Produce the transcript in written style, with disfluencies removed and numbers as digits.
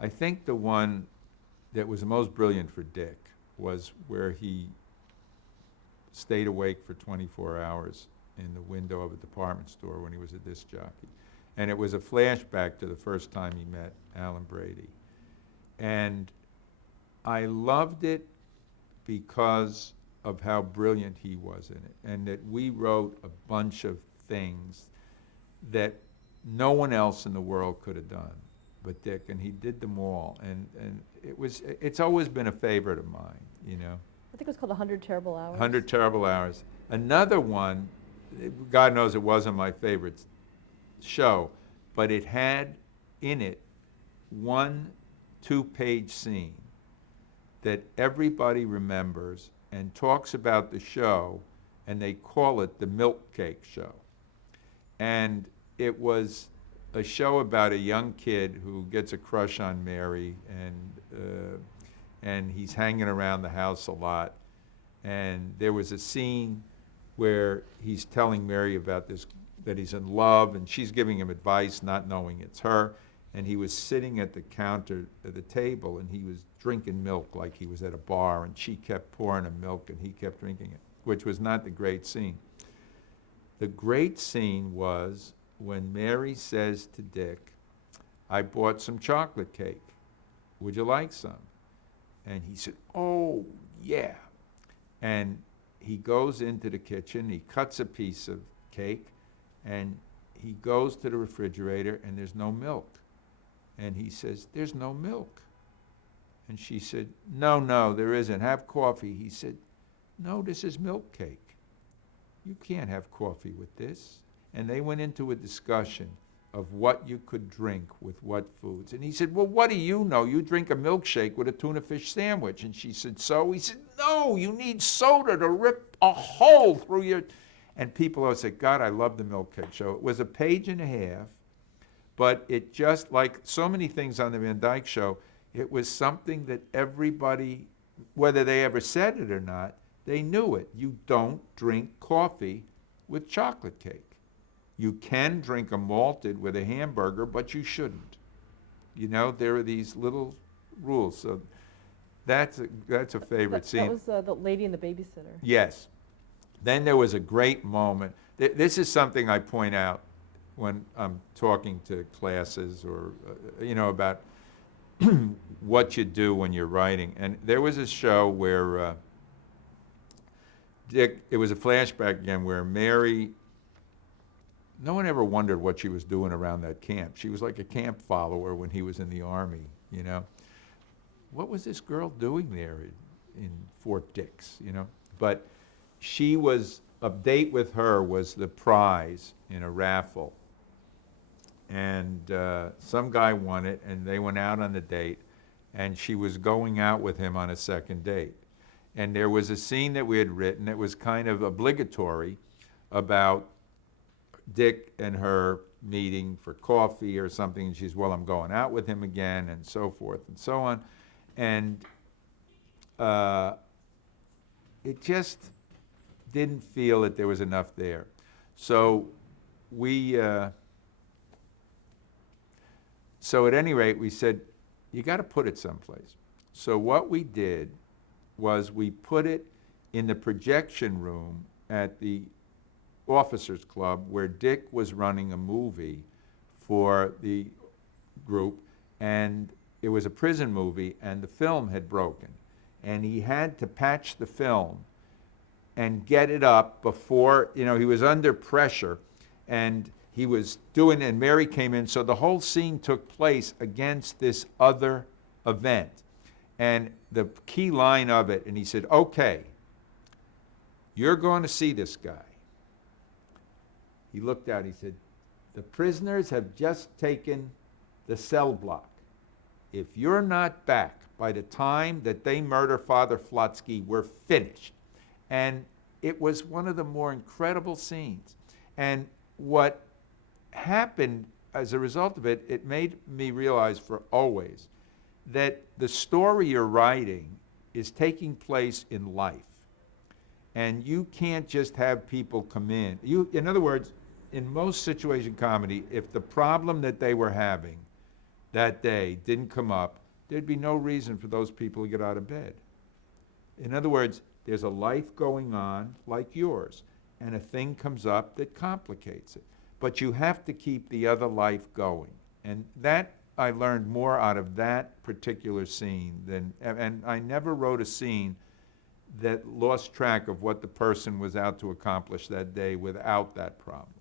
I think the one that was the most brilliant for Dick was where he stayed awake for 24 hours in the window of a department store when he was a disc jockey. And it was a flashback to the first time he met Alan Brady. And I loved it because of how brilliant he was in it, and that we wrote a bunch of things that no one else in the world could have done but Dick, and he did them all. And it's always been a favorite of mine, you know. I think it was called 100 Terrible Hours. 100 Terrible Hours. Another one, God knows it wasn't my favorite show, but it had in it one 2-page scene that everybody remembers and talks about the show, and they call it the Milk Cake Show. And it was a show about a young kid who gets a crush on Mary, and he's hanging around the house a lot. And there was a scene where he's telling Mary about this, that he's in love, and she's giving him advice, not knowing it's her. And he was sitting at the counter at the table, and he was drinking milk like he was at a bar, and she kept pouring him milk, and he kept drinking it, which was not the great scene. The great scene was when Mary says to Dick, I bought some chocolate cake. Would you like some? And he said, oh, yeah. And he goes into the kitchen, he cuts a piece of cake, and he goes to the refrigerator, and there's no milk. And he says, there's no milk. And she said, no, there isn't. Have coffee. He said, no, this is milk cake. You can't have coffee with this. And they went into a discussion of what you could drink with what foods. And he said, well, what do you know? You drink a milkshake with a tuna fish sandwich. And she said, so? He said, no, you need soda to rip a hole through your... And people always say, God, I love the Milk Cake Show. It was a page and a half, but it just, like so many things on the Van Dyke Show, it was something that everybody, whether they ever said it or not, they knew it. You don't drink coffee with chocolate cake. You can drink a malted with a hamburger, but you shouldn't. You know, there are these little rules. So that's a favorite scene. That was the Lady and the Babysitter. Yes. Then there was a great moment. This is something I point out when I'm talking to classes or, about what you do when you're writing. And there was a show where Dick, it was a flashback again, where Mary, no one ever wondered what she was doing around that camp. She was like a camp follower when he was in the Army, you know. What was this girl doing there in Fort Dix, you know? But she was, a date with her was the prize in a raffle. And some guy won it, and they went out on the date, and she was going out with him on a second date. And there was a scene that we had written that was kind of obligatory about Dick and her meeting for coffee or something, and she's, well, I'm going out with him again, and so forth and so on. And it just didn't feel that there was enough there. So so at any rate, we said, you got to put it someplace. So what we did was we put it in the projection room at the Officers Club, where Dick was running a movie for the group, and it was a prison movie, and the film had broken. And he had to patch the film and get it up before, he was under pressure, and he was doing, and Mary came in, so the whole scene took place against this other event. And the key line of it, and he said, okay, you're going to see this guy. He looked out, he said, the prisoners have just taken the cell block. If you're not back by the time that they murder Father Flotsky, we're finished. And it was one of the more incredible scenes. And what happened as a result of it, it made me realize for always that the story you're writing is taking place in life. And you can't just have people come in. In other words, in most situation comedy, if the problem that they were having that day didn't come up, there'd be no reason for those people to get out of bed. In other words, there's a life going on like yours, and a thing comes up that complicates it. But you have to keep the other life going. And that, I learned more out of that particular scene than, and I never wrote a scene that lost track of what the person was out to accomplish that day without that problem.